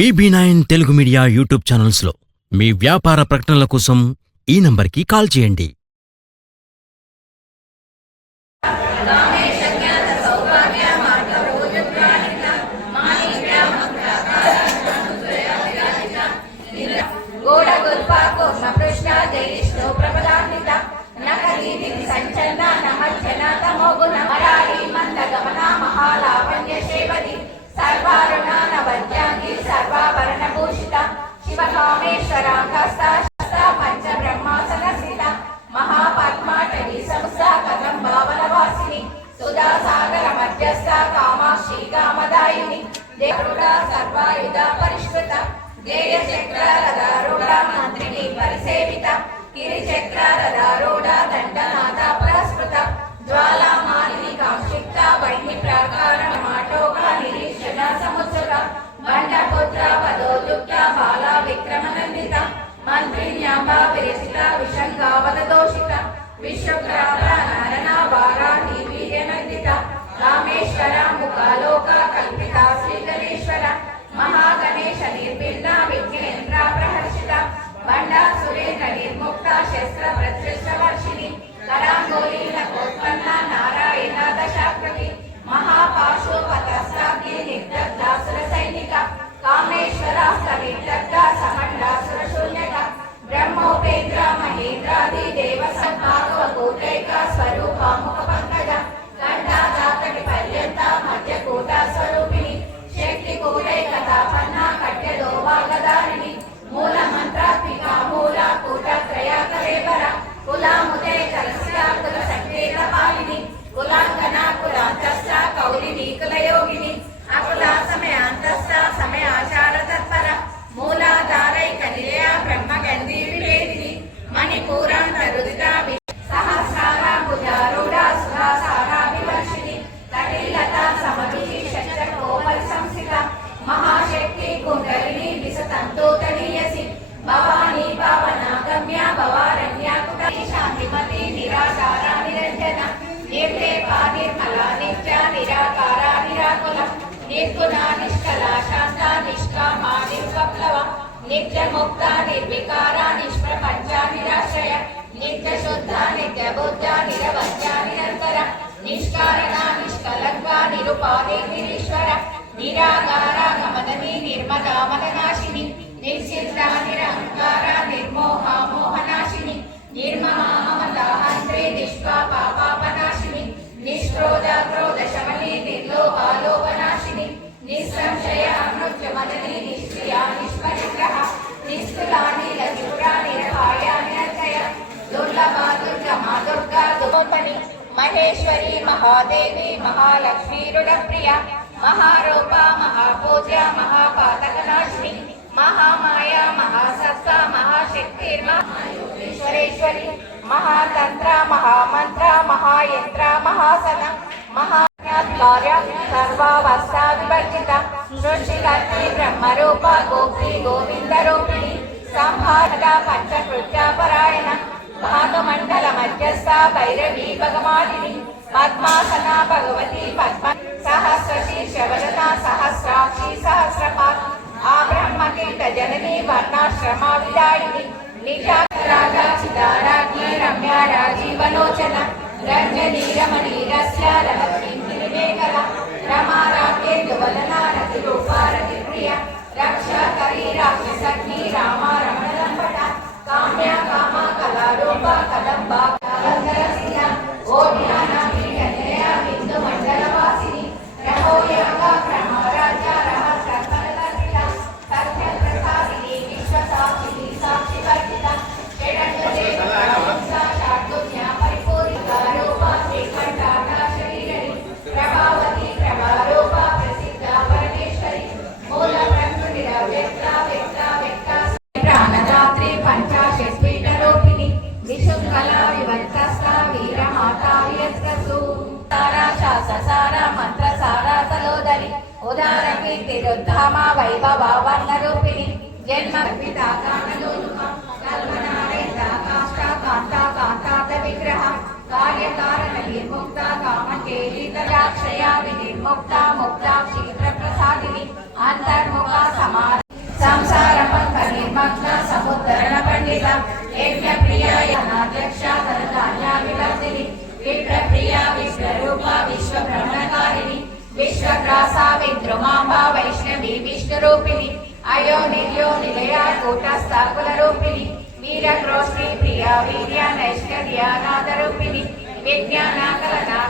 BB9 Telugu media YouTube ఛానల్స్లో మీ వ్యాపార ప్రకటనల కోసం ఈ నంబర్కి కాల్ చేయండి. మహేశ్వరి మహాదేవి మహాలక్ష్మీ రుడప్రియ మహారూప మహాపూజ్య మహాపాతకనాశిని మహామాయ మహాసత్త మహాశక్తిర్మహేశ్వరేశ్వరి మహాతంత్ర మహామంత్ర మహాయంత్ర మహాసన మహాజ్ఞాత్కార్య సర్వావస్థ వివర్జిత సృష్టికర్తి బ్రహ్మరూప గోప్తి గోవింద రూపిణి సంహారద పంచకృత్య పరాయణ భాగమండల మధ్యస్థ భైరవీ భగవానిని పద్మాసన భగవతి పద్మ సహస్రశీర్షవదన సహస్రాక్షి సహస్రపాత్ ఆ బ్రహ్మకీట జనని వర్ణాశ్రమ విదాయిని నిజారాగా చిదారాజ్ఞి రమ్య రాజీవలోచన రంజనీ రమణీ రస్య రమేకల రమారాకేందువదన రతి రూపారతి ప్రియ రక్షకరీ రాక్షసగ్ని రామ రమణలంపట కామ్య కామ కళారూప కదంబ కలంకరసియ ఓ జ్ఞాన ప్రియనయ బిందు మండలవాసిని రహోయోగ క్రమరాజ రహస్రకలకర్త సత్య ప్రసాదిని విశ్వసాక్షిని సాక్షి వర్జిత షడంగదేవ శాశ్వత్య పరిపూరిత రూప శ్రీకంఠాట శరీరని ప్రభావతి ప్రభారూప ప్రసిద్ధ పరమేశ్వరి మూల ప్రకృతి వ్యక్త వ్యక్త వ్యక్త ప్రాణదాత్రి పంచాశస్పీఠరూపిణి విశుద్ధల వివర్తస్థ వీరమాతా వియస్కసు సారా శాససార మంత్రసార తలోదరి ఉదార కీర్తిరుద్ధామ వైభవ వర్ణరూపిణి జన్మ పితాకానలోనుక కల్పనారేత కాష్ట కాంత కాంతాత విగ్రహ కార్యకారణ నిర్ముక్త కామకేలితయాక్షయ వినిర్ముక్త ముక్త క్షీత్ర ప్రసాదిని అంతర్ముఖ సమాన జగదంబా వైష్ణవి విష్ణురూపిణి అయో నిర్యో నిలయ కూటస్థాకుల రూపిణి వీరక్రోష్ణి ప్రియ వీర్య నైష్కర్యానాథ రూపిణి విజ్ఞాన కలనా